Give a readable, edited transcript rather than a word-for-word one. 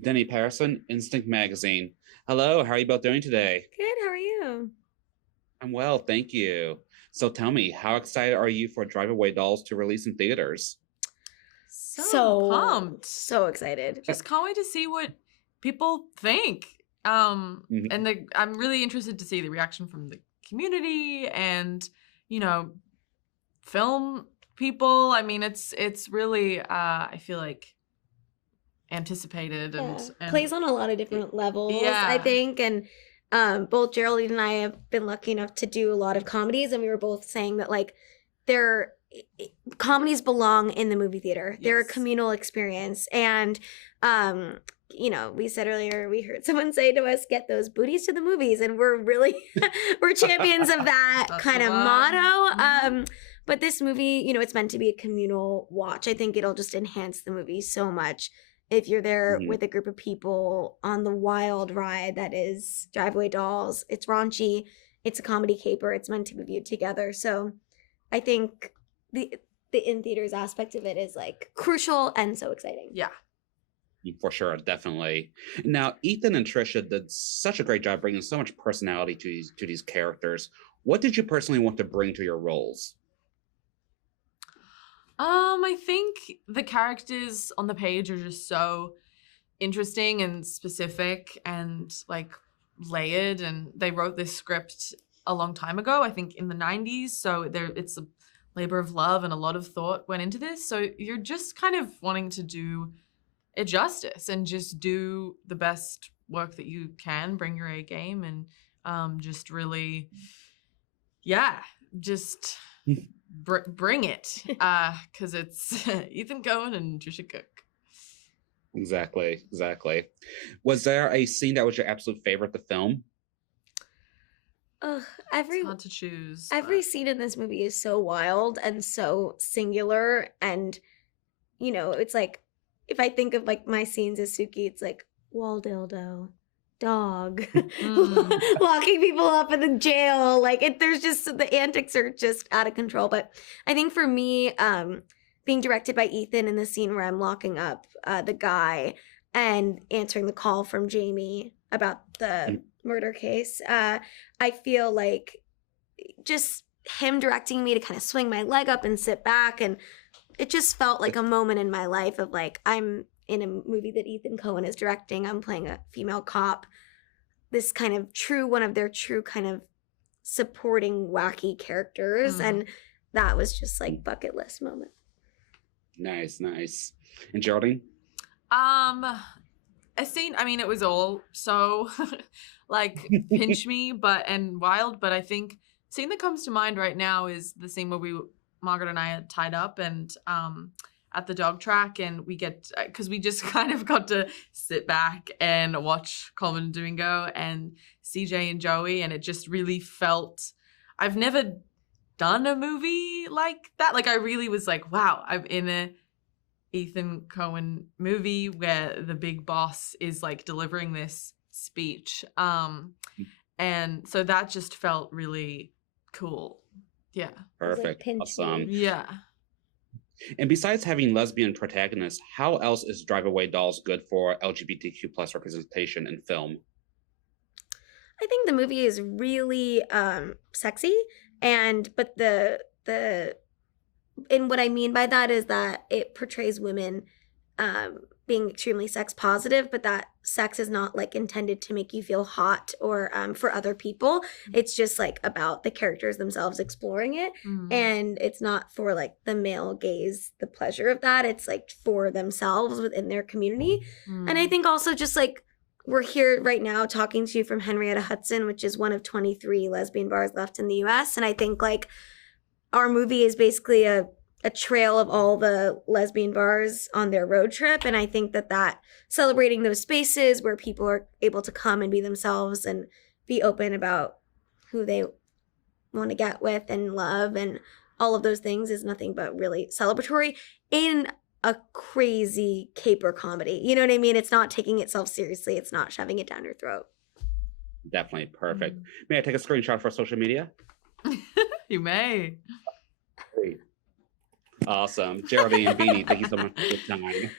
Denny Patterson, Instinct Magazine. Hello, how are you both doing today? Good, how are you? I'm well, thank you. So tell me, how excited are you for Drive Away Dolls to release in theaters? So pumped. So excited. Just can't wait to see what people think. Mhm. I'm really interested to see the reaction from the community and, you know, film people. I mean, it's really I feel like anticipated and Plays on a lot of different levels, yeah. I think. And both Geraldine and I have been lucky enough to do a lot of comedies, and we were both saying that like they're comedies belong in the movie theater. Yes. They're a communal experience. And we said earlier, we heard someone say to us, get those booties to the movies, and we're really we're champions of that kind of motto. Mm-hmm. But this movie, it's meant to be a communal watch. I think it'll just enhance the movie so much if you're there with a group of people on the wild ride that is Drive Away Dolls. It's raunchy, it's a comedy caper, it's meant to be viewed together. So I think the in theaters aspect of it is like crucial and so exciting. Yeah. For sure, definitely. Now, Ethan and Tricia did such a great job bringing so much personality to these characters. What did you personally want to bring to your roles? I think the characters on the page are just so interesting and specific and like layered, and they wrote this script a long time ago, I think in the 90s, so it's a labor of love and a lot of thought went into this, so you're just kind of wanting to do it justice and just do the best work that you can, bring your A game, and just really just bring it, because it's Ethan Coen and Tricia Cooke. Exactly. Was there a scene that was your absolute favorite of the film? It's hard to choose. Every scene in this movie is so wild and so singular, and it's like, if I think of like my scenes as Suki, it's like wall dildo, dog, locking people up in the jail. Like there's just, the antics are just out of control. But I think for me, being directed by Ethan in the scene where I'm locking up the guy and answering the call from Jamie about the murder case, I feel like just him directing me to kind of swing my leg up and sit back, and it just felt like a moment in my life of like, I'm in a movie that Ethan Coen is directing. I'm playing a female cop. This kind of one of their true kind of supporting wacky characters. And that was just like bucket list moment. Nice. And Geraldine? A scene, I mean, it was all so like pinch me and wild, but I think the scene that comes to mind right now is the scene where Margaret and I are tied up and at the dog track, and we get, because we just kind of got to sit back and watch Coleman and Domingo and CJ and Joey, and it just really felt, I've never done a movie like that. Like I really was like, wow, I'm in a Ethan Coen movie where the big boss is like delivering this speech. And so that just felt really cool. Yeah. Perfect. Like awesome. Yeah. And besides having lesbian protagonists, how else is Drive Away Dolls good for LGBTQ plus representation in film? I think the movie is really sexy, but and what I mean by that is that it portrays women being extremely sex positive, but that sex is not like intended to make you feel hot or for other people. It's just like about the characters themselves exploring it. And it's not for like the male gaze, the pleasure of that. It's like for themselves within their community. And I think also just like, we're here right now talking to you from Henrietta Hudson, which is one of 23 lesbian bars left in the US. And I think like our movie is basically a trail of all the lesbian bars on their road trip. And I think that celebrating those spaces where people are able to come and be themselves and be open about who they want to get with and love and all of those things is nothing but really celebratory in a crazy caper comedy. You know what I mean? It's not taking itself seriously. It's not shoving it down your throat. Definitely. Perfect. May I take a screenshot for social media? You may. Great. Awesome. Geraldine and Beanie, thank you so much for your time.